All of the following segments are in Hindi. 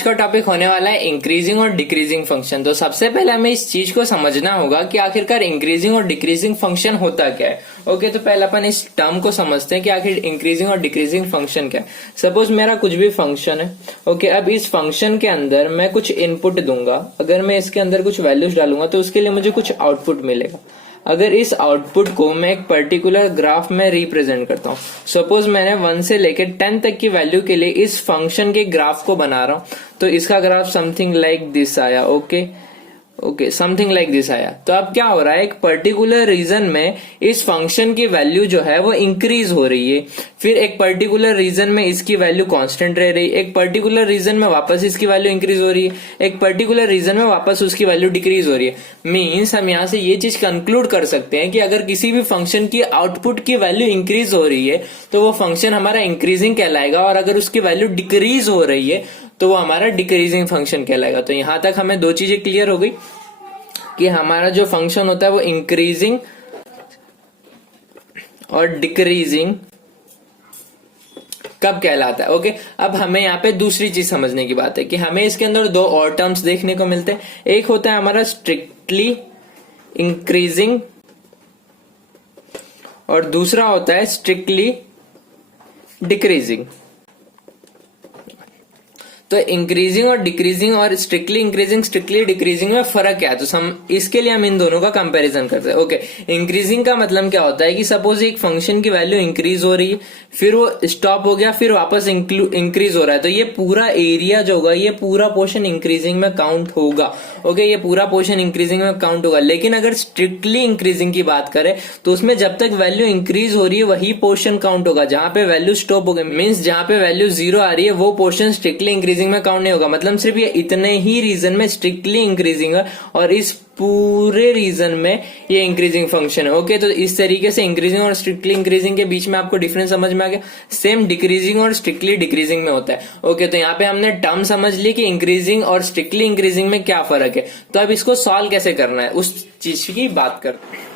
आज का टॉपिक होने वाला है इंक्रीजिंग और डिक्रीजिंग फंक्शन। तो सबसे पहले हमें इस चीज को समझना होगा कि आखिरकार इंक्रीजिंग और डिक्रीजिंग फंक्शन होता क्या है। ओके, तो पहले अपन इस टर्म को समझते हैं कि आखिर इंक्रीजिंग और डिक्रीजिंग फंक्शन क्या है। सपोज मेरा कुछ भी फंक्शन है। ओके, अब इस फंक्शन के अंदर मैं कुछ इनपुट दूंगा। अगर मैं इसके अंदर कुछ वैल्यूज डालूंगा तो उसके लिए मुझे कुछ आउटपुट मिलेगा। अगर इस आउटपुट को मैं एक पर्टिकुलर ग्राफ में रिप्रेजेंट करता हूँ, सपोज मैंने 1 से लेकर 10 तक की वैल्यू के लिए इस फंक्शन के ग्राफ को बना रहा हूँ, तो इसका ग्राफ समथिंग लाइक दिस आया। ओके, समथिंग लाइक दिस आया। तो अब क्या हो रहा है, एक पर्टिकुलर रीजन में इस फंक्शन की वैल्यू जो है वो इंक्रीज हो रही है, फिर एक पर्टिकुलर रीजन में इसकी वैल्यू कांस्टेंट रह रही है, एक पर्टिकुलर रीजन में वापस इसकी वैल्यू इंक्रीज हो रही है, एक पर्टिकुलर रीजन में वापस उसकी वैल्यू डिक्रीज हो रही है। मीन्स हम यहाँ से ये चीज कंक्लूड कर सकते हैं कि अगर किसी भी फंक्शन की आउटपुट की वैल्यू इंक्रीज हो रही है तो वो फंक्शन हमारा इंक्रीजिंग कहलाएगा, और अगर उसकी वैल्यू डिक्रीज हो रही है तो वो हमारा डिक्रीजिंग फंक्शन कहलाएगा। तो यहां तक हमें दो चीजें क्लियर हो गई कि हमारा जो फंक्शन होता है वो इंक्रीजिंग और डिक्रीजिंग कब कहलाता है। ओके, अब हमें यहाँ पे दूसरी चीज समझने की बात है कि हमें इसके अंदर दो और टर्म्स देखने को मिलते हैं। एक होता है हमारा स्ट्रिक्टली इंक्रीजिंग और दूसरा होता है स्ट्रिक्टली डिक्रीजिंग। तो इंक्रीजिंग और डिक्रीजिंग और स्ट्रिक्टली इंक्रीजिंग स्ट्रिक्टली डिक्रीजिंग में फर्क क्या है, तो इसके लिए हम इन दोनों का कंपैरिजन करते हैं। ओके, इंक्रीजिंग का मतलब क्या होता है कि सपोज एक फंक्शन की वैल्यू इंक्रीज हो रही है, फिर वो स्टॉप हो गया, फिर वापस इंक्रीज हो रहा है, तो ये पूरा एरिया जो होगा, ये पूरा पोर्शन इंक्रीजिंग में काउंट होगा। ओके, ये पूरा पोर्शन इंक्रीजिंग में काउंट होगा। लेकिन अगर स्ट्रिक्टली इंक्रीजिंग की बात करें तो उसमें जब तक वैल्यू इंक्रीज हो रही है वही पोर्शन काउंट होगा, जहां पे वैल्यू स्टॉप हो गई, मीन्स जहां पे वैल्यू 0 आ रही है वो पोर्शन स्ट्रिक्टली इंक्रीजिंग में काउंट नहीं होगा। मतलब सिर्फ ये इतने ही रीजन में स्ट्रिक्टली इंक्रीजिंग है और इस पूरे रीजन में ये इंक्रीजिंग फंक्शन है। ओके, तो इस तरीके से इंक्रीजिंग और स्ट्रिक्टली इंक्रीजिंग के बीच में आपको डिफरेंस समझ में आ गया। सेम डिक्रीजिंग और स्ट्रिक्टली डिक्रीजिंग में होता है। ओके, तो यहाँ पे हमने टर्म समझ ली कि इंक्रीजिंग और स्ट्रिक्टली इंक्रीजिंग में क्या फर्क है। तो अब इसको सॉल्व कैसे करना है उस चीज की बात करते हैं।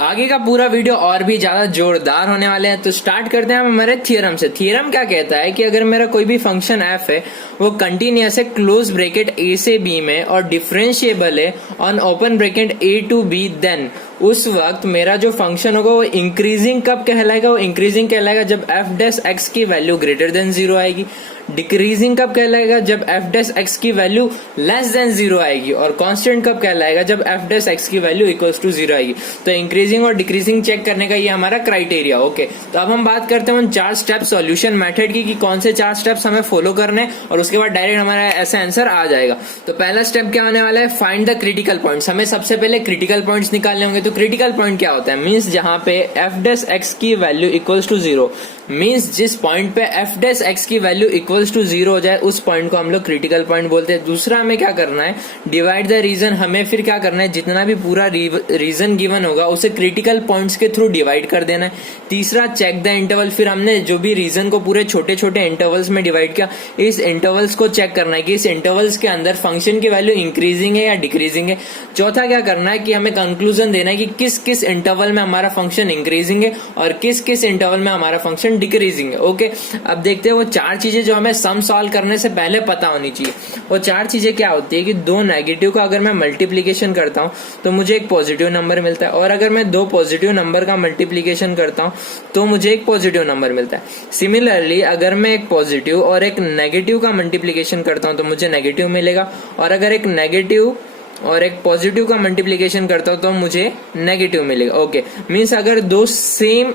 आगे का पूरा वीडियो और भी ज्यादा जोरदार होने वाले हैं। तो स्टार्ट करते हैं हम हमारे थ्योरम से। थ्योरम क्या कहता है कि अगर मेरा कोई भी फंक्शन एफ है वो कंटिन्यूअस है क्लोज ब्रैकेट ए से बी में और डिफरेंशिएबल है on open bracket a to b, then उस वक्त मेरा जो फंक्शन होगा वो इंक्रीजिंग कब कहलाएगा, वो इंक्रीजिंग कहलाएगा जब एफ डैश एक्स की वैल्यू ग्रेटर देन 0 आएगी। डिक्रीजिंग कब कहलाएगा, जब एफ डैश एक्स की वैल्यू लेस देन 0 आएगी। और कांस्टेंट कब कहलाएगा, जब एफ डैश एक्स की वैल्यू इक्वल्स टू 0 आएगी। तो इंक्रीजिंग और डिक्रीजिंग चेक करने का ये हमारा क्राइटेरिया। ओके, तो अब हम बात करते हैं उन 4 स्टेप सॉल्यूशन मेथड की कि कौन से 4 स्टेप्स हमें फॉलो करने हैं, और उसके बाद डायरेक्ट हमारा ऐसा आंसर आ जाएगा। तो पहला स्टेप क्या होने वाला है, फाइंड द क्रिटिकल पॉइंट्स। हमें सबसे पहले क्रिटिकल पॉइंट्स निकालने होंगे। तो क्रिटिकल पॉइंट क्या होता है, मींस जहां पे एफ डैश एक्स की वैल्यू इक्वल्स टू 0, मींस जिस पॉइंट पे एफ डैश एक्स की वैल्यू इक्वल्स टू 0 हो जाए उस पॉइंट को हम लोग क्रिटिकल पॉइंट बोलते हैं। दूसरा हमें क्या करना है, डिवाइड द रीजन। हमें फिर क्या करना है, जितना भी पूरा रीजन गिवन होगा उसे क्रिटिकल पॉइंट्स के थ्रू डिवाइड कर देना है। तीसरा चेक द इंटरवल। फिर हमने जो भी रीजन को पूरे छोटे छोटे इंटरवल्स में डिवाइड किया, इस इंटरवल्स को चेक करना है कि इस इंटरवल्स के अंदर फंक्शन की वैल्यू इंक्रीजिंग है या डिक्रीजिंग है। चौथा क्या करना है कि हमें कंक्लूजन देना है कि किस किस इंटरवल में हमारा फंक्शन इंक्रीजिंग है और किस किस इंटरवल में हमारा फंक्शन डिक्रीजिंग है। ओके, अब देखते हैं वो 4 चीजें जो हमें सम सॉल्व करने से पहले पता होनी चाहिए। वो 4 चीजें क्या होती है कि 2 नेगेटिव का अगर मैं मल्टीप्लीकेशन करता हूं तो मुझे एक पॉजिटिव नंबर मिलता है, और अगर मैं 2 पॉजिटिव नंबर का मल्टीप्लीकेशन करता हूं तो मुझे एक पॉजिटिव नंबर मिलता है। सिमिलरली अगर मैं एक पॉजिटिव और एक नेगेटिव का मल्टीप्लीकेशन करता हूं तो मुझे नेगेटिव मिलेगा, और अगर एक नेगेटिव और एक पॉजिटिव का मल्टीप्लीकेशन करता हूं तो मुझे नेगेटिव मिलेगा। ओके, मीन्स अगर 2 सेम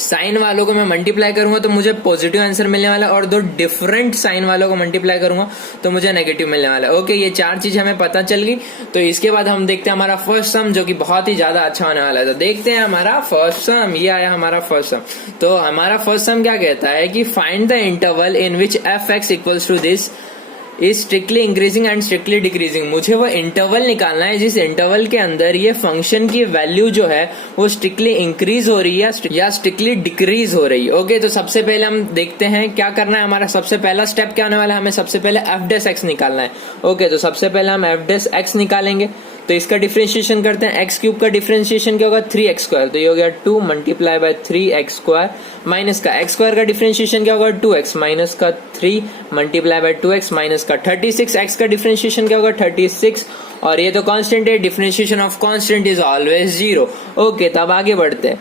साइन वालों को मैं मल्टीप्लाई करूंगा तो मुझे पॉजिटिव आंसर मिलने वाला है, और 2 डिफरेंट साइन वालों को मल्टीप्लाई करूंगा तो मुझे नेगेटिव मिलने वाला है। ओके, ये 4 चीज हमें पता चल गई। तो इसके बाद हम देखते हैं हमारा फर्स्ट सम, जो कि बहुत ही ज्यादा अच्छा होने वाला है। तो देखते हैं हमारा फर्स्ट सम, ये आया हमारा फर्स्ट सम। तो हमारा फर्स्ट सम क्या कहता है कि find the interval in which f x equals to this is strictly increasing and strictly decreasing. मुझे वो इंटरवल निकालना है जिस इंटरवल के अंदर ये फंक्शन की वैल्यू जो है वो स्ट्रिक्टली इंक्रीज हो रही है या स्ट्रिक्टली डिक्रीज हो रही है। ओके, तो सबसे पहले हम देखते हैं क्या करना है। हमारा सबसे पहला स्टेप क्या होने वाला है, हमें सबसे पहले एफ डैश एक्स निकालना है। ओके, तो सबसे पहले हम एफ डैश एक्स निकालेंगे। तो इसका डिफरेंशिएशन करते हैं। एक्स क्यूब का डिफरेंशिएशन क्या होगा, 3x स्क्वायर। तो ये हो गया 2 multiply by 3x square minus का एक्स स्क्वायर का डिफरेंशिएशन क्या होगा 2x माइनस का 3 मल्टीप्लाई बाय 2x माइनस का 36, एक्स का डिफरेंशिएशन क्या होगा 36, और ये तो कांस्टेंट है, differentiation of constant is always 0। Okay, तब आगे बढ़ते हैं,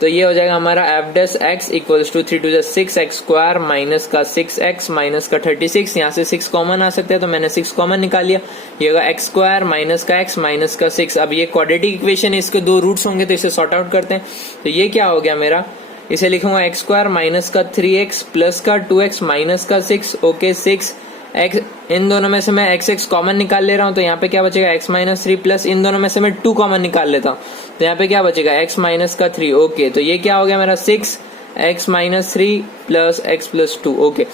तो ये हो जाएगा हमारा f dash x equals to 3 to 6 x square minus का 6x माइनस का 36, यहाँ से 6 कॉमन आ सकते हैं तो मैंने 6 कॉमन निकाल लिया, ये होगा एक्स स्क्वायर माइनस का x माइनस का 6। अब ये क्वाड्रेटिक इक्वेशन है, इसके दो रूट्स होंगे तो इसे सॉर्ट आउट करते हैं, तो ये क्या हो गया मेरा, इसे लिखूंगा एक्स स्क्वायर माइनस का 3x प्लस का 2x माइनस का 6। ओके, 6 x, इन दोनों में से मैं x कॉमन निकाल ले रहा हूं तो यहाँ पे क्या बचेगा x माइनस 3 प्लस इन दोनों में से मैं 2 कॉमन निकाल लेता हूँ तो यहाँ पे क्या बचेगा x माइनस का 3। ओके, तो ये क्या हो गया मेरा 6x minus 3 plus x plus 2। Okay,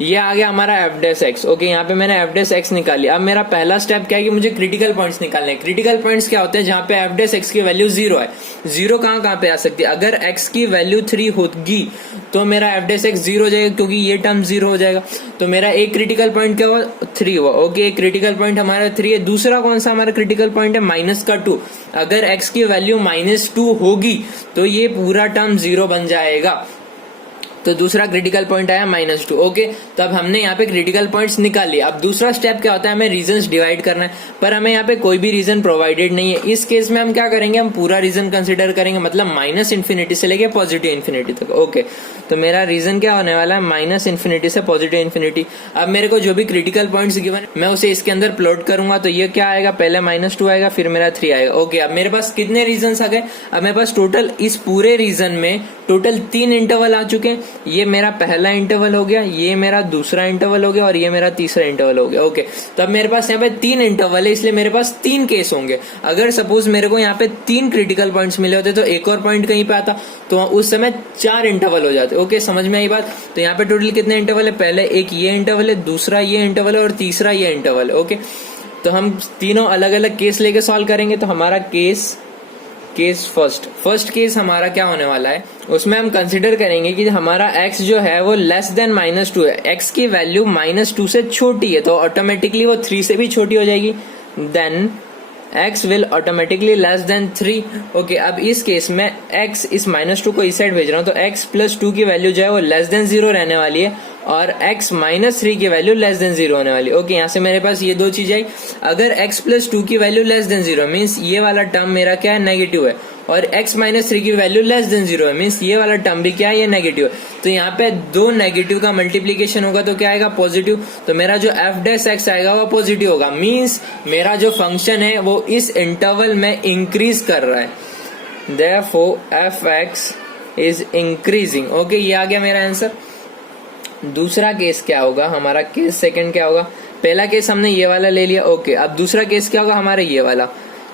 ये आ गया हमारा एफ डैश एक्स। ओके, यहाँ पे मैंने एफ डैश एक्स निकाल लिया। अब मेरा पहला स्टेप क्या है कि मुझे क्रिटिकल पॉइंट्स निकालने हैं। क्रिटिकल पॉइंट्स क्या होते हैं, जहाँ पे एफ डैश एक्स की वैल्यू 0 है। 0 कहाँ पे आ सकती है, अगर x की वैल्यू 3 होगी तो मेरा एफ डैश एक्स 0 हो जाएगा, क्योंकि ये टर्म 0 हो जाएगा। तो मेरा एक क्रिटिकल पॉइंट क्या हुआ, 3 हुआ। ओके, एक क्रिटिकल पॉइंट हमारा 3 है। दूसरा कौन सा हमारा क्रिटिकल पॉइंट है, माइनस का 2। अगर x की वैल्यू -2 होगी तो ये पूरा टर्म 0 बन जाएगा। तो दूसरा क्रिटिकल पॉइंट आया -2। ओके, तो अब हमने यहाँ पे क्रिटिकल पॉइंट्स निकाल लिए। अब दूसरा स्टेप क्या होता है, हमें रीजंस डिवाइड करना है, पर हमें यहाँ पे कोई भी रीजन प्रोवाइडेड नहीं है। इस केस में हम क्या करेंगे, हम पूरा रीजन कंसिडर करेंगे, मतलब -∞ से लेके +∞ तक। ओके, तो मेरा रीजन क्या होने वाला है, -∞ से +∞। अब मेरे को जो भी क्रिटिकल पॉइंट्स गिवन है मैं उसे इसके अंदर प्लॉट करूंगा, तो ये क्या आएगा, पहले -2 आएगा, फिर मेरा 3 आएगा। ओके, अब मेरे पास कितने रीजन आ गए, अब मेरे पास टोटल इस पूरे रीजन में टोटल 3 इंटरवल आ चुके हैं। ये मेरा पहला इंटरवल हो गया, ये मेरा दूसरा इंटरवल हो गया, और ये मेरा तीसरा इंटरवल हो गया। ओके, तो अब मेरे पास यहाँ पे 3 इंटरवल है, इसलिए मेरे पास 3 केस होंगे। अगर सपोज मेरे को यहाँ पे 3 क्रिटिकल पॉइंट्स मिले होते तो एक और पॉइंट कहीं पे आता, तो उस समय 4 इंटरवल हो जाते। ओके, समझ में आई बात। तो यहाँ पे टोटल कितने इंटरवल है, पहले एक ये इंटरवल है, दूसरा ये इंटरवल है, और तीसरा ये इंटरवल है। ओके, तो हम तीनों अलग अलग केस लेके सॉल्व करेंगे। तो हमारा केस फर्स्ट केस हमारा क्या होने वाला है, उसमें हम कंसिडर करेंगे कि हमारा x जो है वो लेस देन -2 है। x की वैल्यू -2 से छोटी है, तो ऑटोमेटिकली वो 3 से भी छोटी हो जाएगी। Then x will automatically less than 3। Okay, अब इस केस में x इस -2 को इस साइड भेज रहा हूँ, तो x प्लस 2 की वैल्यू जो है वो लेस देन 0 रहने वाली है, और x -3 की वैल्यू लेस देन 0 होने वाली है। ओके, यहाँ से मेरे पास ये दो चीजें आई। अगर x प्लस 2 की वैल्यू लेस देन 0 मीन्स ये वाला टर्म मेरा क्या है, नेगेटिव है, और x -3 की वैल्यू लेस देन 0 है मीन्स ये वाला टर्म भी क्या है, ये नेगेटिव है। तो यहाँ पे दो नेगेटिव का मल्टीप्लीकेशन होगा तो क्या आएगा, पॉजिटिव। तो मेरा जो एफ डैश एक्स आएगा वो पॉजिटिव होगा, मीन्स मेरा जो फंक्शन है वो इस इंटरवल में इंक्रीज कर रहा है। Therefore F x is increasing. Okay, ये आ गया मेरा आंसर। दूसरा केस क्या होगा, हमारा केस सेकंड क्या होगा, पहला केस हमने ये वाला ले लिया। ओके, अब दूसरा केस क्या होगा हमारा, ये वाला।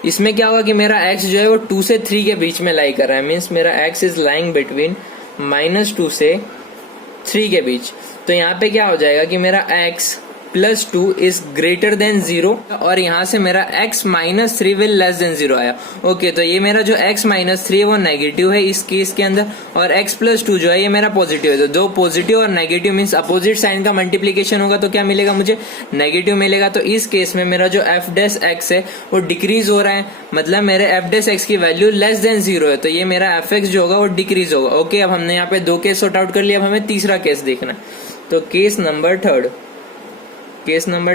इसमें क्या होगा कि मेरा x जो है वो 2 से 3 के बीच में लाई कर रहा है, मीन्स मेरा x इज लाइंग बिटवीन -2 से 3 के बीच। तो यहाँ पे क्या हो जाएगा कि मेरा x plus 2 is greater than 0, और यहाँ से मेरा x -3 विल लेस देन 0 आया। ओके, तो ये मेरा जो x -3 है वो नेगेटिव है इस केस के अंदर, और x प्लस 2 जो है ये मेरा पॉजिटिव है। तो दो पॉजिटिव और नेगेटिव मीन्स अपोजिट साइन का मल्टीप्लीकेशन होगा तो क्या मिलेगा, मुझे नेगेटिव मिलेगा। तो इस केस में मेरा जो एफ डैश एक्स है वो डिक्रीज हो रहा है, मतलब मेरे एफ डैश एक्स की वैल्यू लेस देन 0 है, तो ये मेरा एफ एक्स जो होगा वो डिक्रीज होगा। ओके, अब हमने यहाँ पे 2 केस सॉर्ट आउट कर लिया, अब हमें तीसरा केस देखना है। तो केस नंबर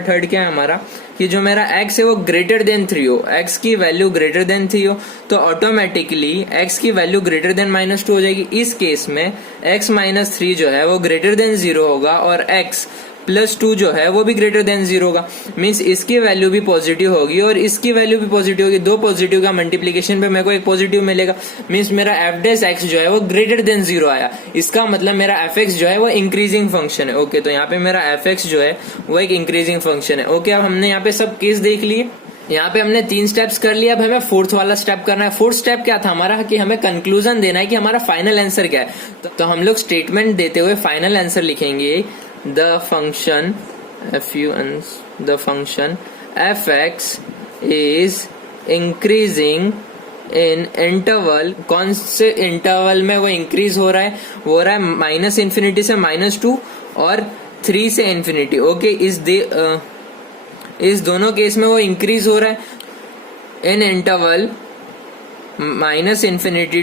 थर्ड क्या है हमारा, कि जो मेरा x है वो ग्रेटर देन 3 हो, x की वैल्यू ग्रेटर देन 3 हो, तो ऑटोमेटिकली x की वैल्यू ग्रेटर देन -2 हो जाएगी। इस केस में x -3 जो है वो ग्रेटर देन 0 होगा, और x प्लस 2 जो है वो भी ग्रेटर देन 0 होगा, मीन्स इसकी वैल्यू भी पॉजिटिव होगी और इसकी वैल्यू भी पॉजिटिव होगी। दो पॉजिटिव का मल्टीप्लीकेशन पे मेरे को एक पॉजिटिव मिलेगा, मीन्स मेरा एफ डैश एक्स जो है वो ग्रेटर देन 0 आया। इसका मतलब मेरा एफ एक्स जो है वो इंक्रीजिंग फंक्शन है। ओके, तो यहाँ पे मेरा एफ एक्स जो है वो एक इंक्रीजिंग फंक्शन है। ओके, अब हमने यहाँ पे सब केस देख लिए, यहाँ पे हमने 3 स्टेप्स कर लिया। अब हमें फोर्थ वाला स्टेप करना है। फोर्थ स्टेप क्या था हमारा, कि हमें कंक्लूजन देना है कि हमारा फाइनल आंसर क्या है। तो हम लोग स्टेटमेंट देते हुए फाइनल आंसर लिखेंगे, the function f(x) is increasing in interval। कौन से इंटरवल में वो इंक्रीज हो रहा है, वो हो रहा है -∞ से -2 और 3 से ∞। ओके, इस दोनों केस में वो इंक्रीज हो रहा है इन interval -∞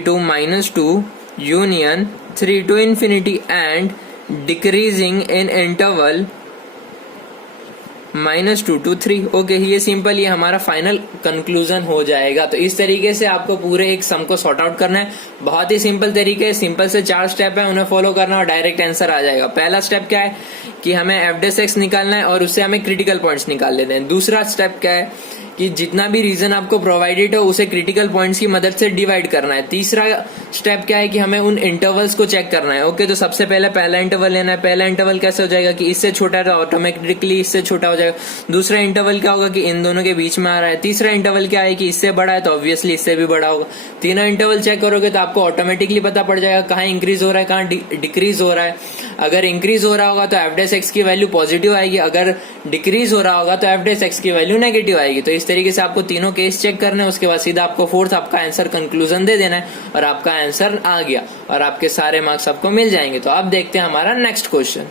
to -2 union 3 to infinity and decreasing in interval -2 to 3। Okay, ये सिंपल, ये हमारा फाइनल कंक्लूजन हो जाएगा। तो इस तरीके से आपको पूरे एक सम को सॉर्ट आउट करना है। बहुत ही सिंपल तरीके है, सिंपल से 4 स्टेप है, उन्हें फॉलो करना और डायरेक्ट आंसर आ जाएगा। पहला स्टेप क्या है कि हमें f' निकालना है और उससे हमें क्रिटिकल पॉइंट्स निकाल लेते हैं। दूसरा स्टेप क्या है कि जितना भी रीजन आपको प्रोवाइडेड हो उसे क्रिटिकल पॉइंट्स की मदद से डिवाइड करना है। तीसरा स्टेप क्या है कि हमें उन इंटरवल्स को चेक करना है। ओके, तो सबसे पहले पहला इंटरवल लेना है। पहला इंटरवल कैसे हो जाएगा कि इससे छोटा है तो ऑटोमेटिकली इससे छोटा हो जाएगा। दूसरा इंटरवल क्या होगा कि इन दोनों के बीच में आ रहा है। तीसरा इंटरवल क्या है कि इससे बड़ा है तो ऑब्वियसली इससे भी बड़ा होगा। तीनों इंटरवल चेक करोगे तो आपको ऑटोमेटिकली पता पड़ जाएगा कहाँ इंक्रीज हो रहा है, कहाँ डिक्रीज हो रहा है। अगर इंक्रीज हो रहा होगा तो f' की वैल्यू पॉजिटिव आएगी, अगर डिक्रीज हो रहा होगा तो f' की वैल्यू नेगेटिव आएगी। तो इस तरीके से आपको तीनों केस चेक करने हैं, उसके बाद सीधा आपको फोर्थ आपका आंसर कंक्लूजन दे देना है और आपका आंसर आ गया और आपके सारे मार्क्स आपको मिल जाएंगे। तो अब देखते हैं हमारा नेक्स्ट क्वेश्चन।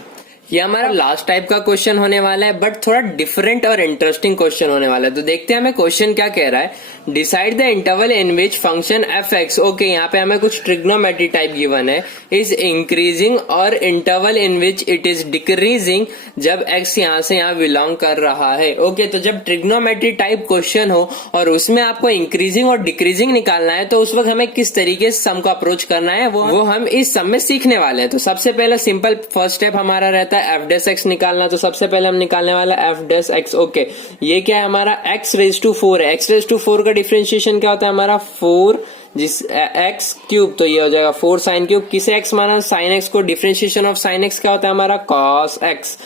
ये हमारा लास्ट टाइप का क्वेश्चन होने वाला है, बट थोड़ा डिफरेंट और इंटरेस्टिंग क्वेश्चन होने वाला है। तो देखते हैं हमें क्वेश्चन क्या कह रहा है। Decide the interval in which function f(x), okay, यहाँ पे हमें कुछ ट्रिग्नोमेट्री टाइप गिवन है, इज इंक्रीजिंग और interval in which it is decreasing जब x यहाँ से यहाँ बिलोंग कर रहा है। ओके, तो जब ट्रिग्नोमेट्री टाइप क्वेश्चन हो और उसमें आपको इंक्रीजिंग और डिक्रीजिंग निकालना है तो उस वक्त हमें किस तरीके से सम को अप्रोच करना है वो हम इस सम में सीखने वाले हैं। तो सबसे पहले सिंपल फर्स्ट स्टेप हमारा रहता है f' निकालना। तो सबसे पहले हम निकालने वाला f'। ओके, ये क्या है हमारा x⁴ है। x⁴ का डिफरेंशिएशन क्या होता है हमारा 4 जिस x क्यूब, तो ये हो जाएगा 4 sin क्यूब। किसे x माना, sin x को। डिफरेंशिएशन ऑफ sin x क्या होता है हमारा cos x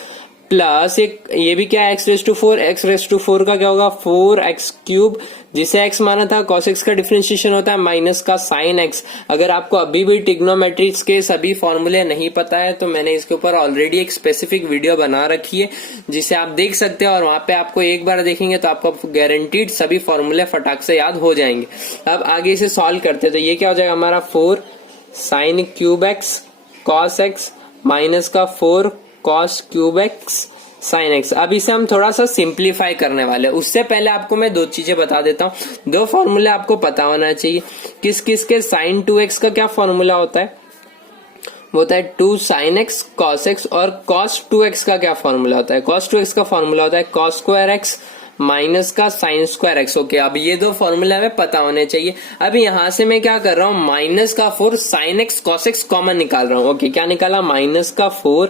प्लस एक ये भी क्या है x⁴ का क्या होगा 4x क्यूब, जिसे x माना था। cos x का डिफरेंशिएशन होता है माइनस का sin x। अगर आपको अभी भी ट्रिग्नोमेट्रिक्स के सभी फॉर्मूले नहीं पता है तो मैंने इसके ऊपर ऑलरेडी एक स्पेसिफिक वीडियो बना रखी है जिसे आप देख सकते हैं और वहां पे आपको एक बार देखेंगे तो आपको गारंटीड सभी फॉर्मूले फटाक से याद हो जाएंगे। अब आगे इसे सॉल्व करते हैं। तो ये क्या हो जाएगा हमारा 4 sin cube x cos x minus का 4 cos cube x sin x। अब इसे हम थोड़ा सा सिंप्लीफाई करने वाले हैं। उससे पहले आपको मैं 2 चीजें बता देता हूँ। 2 फॉर्मूले आपको पता होना चाहिए। किस किस के sin 2x का क्या फॉर्मूला होता है, वो होता है 2 sin x cos x, और cos 2x का क्या फॉर्मूला होता है। cos 2x का फॉर्मूला होता है cos स्क्वायर x माइनस का sin स्क्वायर x। ओके, अब ये 2 फॉर्मूला हमें पता होने चाहिए। अब यहां से मैं क्या कर रहा हूं, माइनस का 4 sin x cos x common निकाल रहा हूं। ओके, क्या निकाला, माइनस का 4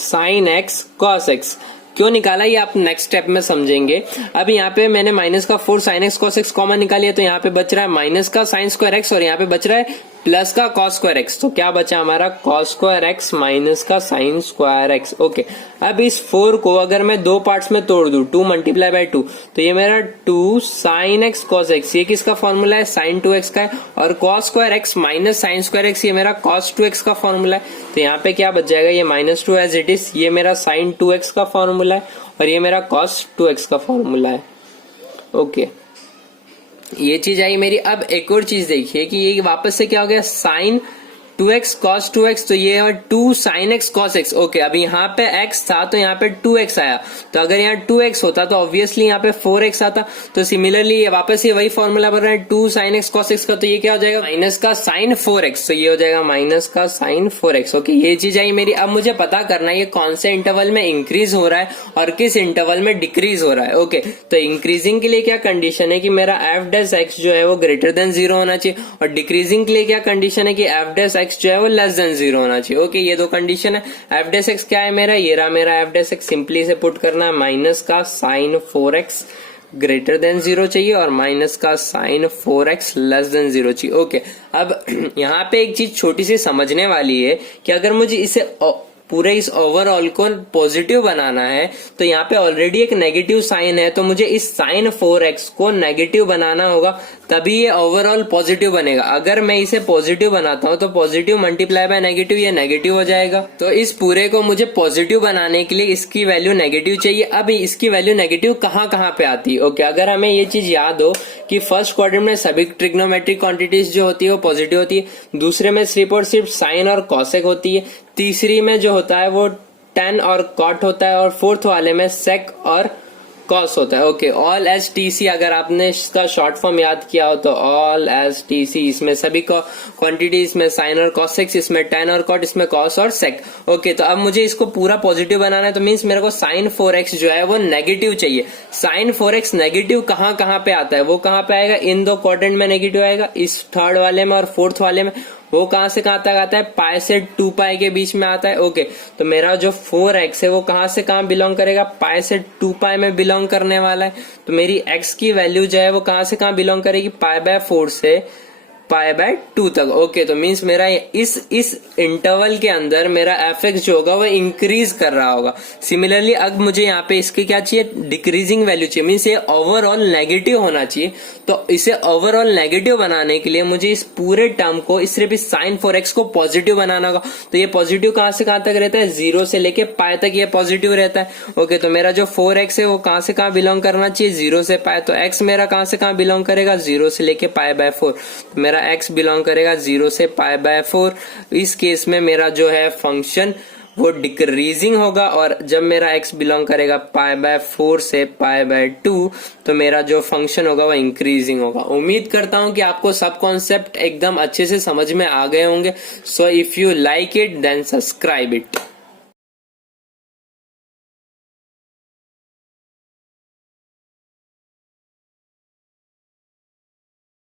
sin x cos x। क्यों निकाला ये आप नेक्स्ट स्टेप में समझेंगे। अब यहाँ पे मैंने माइनस का 4 sin x cos x common निकालिए तो यहाँ पे बच रहा है माइनस का sin स्क्वायर x और यहाँ पे बच रहा है प्लस का cos स्क्वायर x। तो क्या बचा हमारा cos स्क्वायर x माइनस का sin स्क्वायर x। ओके, अब इस 4 को अगर मैं 2 पार्ट्स में तोड़ दूं 2 × 2 तो ये मेरा 2 sin x cos x, ये किसका फॉर्मूला है, sin 2x का है, और cos square x minus sin square x ये मेरा cos 2x का फॉर्मूला है। तो यहाँ पे क्या बच जाएगा, ये -2 एज इट इज, ये मेरा sin 2x का फॉर्मूला है और ये मेरा cos 2x का फॉर्मूला है। ओके, ये चीज आई मेरी। अब एक और चीज देखिए कि ये वापस से क्या हो गया, sin 2x cos 2x, तो ये 2 sin x cos x। Okay, अब यहाँ पे x था तो यहाँ पे 2x आया, तो अगर यहाँ 2x होता तो ऑब्वियसली यहाँ पे 4x आता। तो सिमिलरली ये वापस ये वही फॉर्मूला बन रहा है 2 sin x cos x का, तो ये क्या हो जाएगा माइनस का sin 4x। तो ये हो जाएगा माइनस का sin 4x। ओके, ये चीज आई मेरी। अब मुझे पता करना है ये कौन से इंटरवल में इंक्रीज हो रहा है और किस इंटरवल में डिक्रीज हो रहा है। ओके, तो इंक्रीजिंग के लिए क्या कंडीशन है कि मेरा f' जो है वो ग्रेटर देन 0 होना चाहिए, और डिक्रीजिंग के लिए क्या कंडीशन है कि f' जो है वो लेस देन 0 होना चाहिए। ओके, ये 2 कंडीशन है। f' क्या है मेरा, ये रहा मेरा f', सिंपली से पुट करना है माइनस का sin 4x ग्रेटर देन 0 चाहिए और माइनस का sin 4x लेस देन 0 चाहिए। ओके, अब यहाँ पे एक चीज छोटी सी समझने वाली है कि अगर मुझे इसे पूरे इस ओवरऑल को पॉजिटिव बनाना है तो यहाँ पे ऑलरेडी एक नेगेटिव साइन है, तो मुझे इस sin 4x को नेगेटिव बनाना होगा, तभी ये ओवरऑल पॉजिटिव बनेगा। अगर मैं इसे पॉजिटिव बनाता हूँ तो पॉजिटिव मल्टीप्लाई बाय नेगेटिव, ये नेगेटिव हो जाएगा। तो इस पूरे को मुझे पॉजिटिव बनाने के लिए इसकी वैल्यू नेगेटिव चाहिए। अब इसकी वैल्यू नेगेटिव कहाँ कहाँ पे आती है। ओके, अगर हमें ये चीज याद हो कि फर्स्ट क्वाड्रेंट में सभी ट्रिग्नोमेट्रिक क्वांटिटीज जो होती है वो पॉजिटिव होती है, दूसरे में सिर्फ और सिर्फ साइन और कॉसेक होती है, तीसरी में जो होता है वो tan और cot होता है, और फोर्थ वाले में sec और कॉस होता है। Okay, all S T C, अगर आपने इसका शॉर्ट फॉर्म याद किया हो तो ऑल एज टी सी, इसमें सभी क्वांटिटी, इसमें साइन और कॉस सेक्स, इसमें टेन और कॉट, इसमें कॉस और सेक। ओके, तो अब मुझे इसको पूरा पॉजिटिव बनाना है, तो मीन्स मेरे को साइन 4x जो है वो नेगेटिव चाहिए। साइन 4x नेगेटिव कहाँ कहाँ पे आता है, वो कहाँ पे आएगा, इन दो क्वाड्रेंट में नेगेटिव आएगा, इस थर्ड वाले में और फोर्थ वाले में। वो कहां से कहां तक आता है, पाई से 2 पाई के बीच में आता है। ओके, तो मेरा जो 4x है वो कहां से कहां बिलोंग करेगा, पाई से 2 पाई में बिलोंग करने वाला है। तो मेरी x की वैल्यू जो है वो कहां से कहां बिलोंग करेगी, पाई बाय 4 से पाई बाय 2 तक। ओके, तो मीन्स मेरा इस इंटरवल के अंदर मेरा fx जो होगा वो इंक्रीज कर रहा होगा। सिमिलरली अब मुझे यहाँ पे इसके क्या चाहिए, डिक्रीजिंग वैल्यू चाहिए, मीन्स ये ओवरऑल नेगेटिव होना चाहिए। तो इसे ओवरऑल नेगेटिव बनाने के लिए मुझे इस पूरे टर्म को, सिर्फ इस साइन 4x को पॉजिटिव बनाना होगा। तो ये पॉजिटिव कहां से कहां तक रहता है, 0 से लेके पाई तक ये पॉजिटिव रहता है। ओके, तो मेरा जो 4x है वो कहां से कहां बिलोंग करना चाहिए, 0 से पाई। तो x मेरा कहां से कहां बिलोंग करेगा, 0 से लेके पाई बाय 4। तो मेरा x बिलोंग करेगा 0 से पाई बाय 4। इस केस में मेरा जो है फंक्शन वो डिक्रीजिंग होगा, और जब मेरा x बिलोंग करेगा पाई बाय 4 से पाई बाय 2 तो मेरा जो फंक्शन होगा वो इंक्रीजिंग होगा। उम्मीद करता हूं कि आपको सब कॉन्सेप्ट एकदम अच्छे से समझ में आ गए होंगे। So if you like it then subscribe it.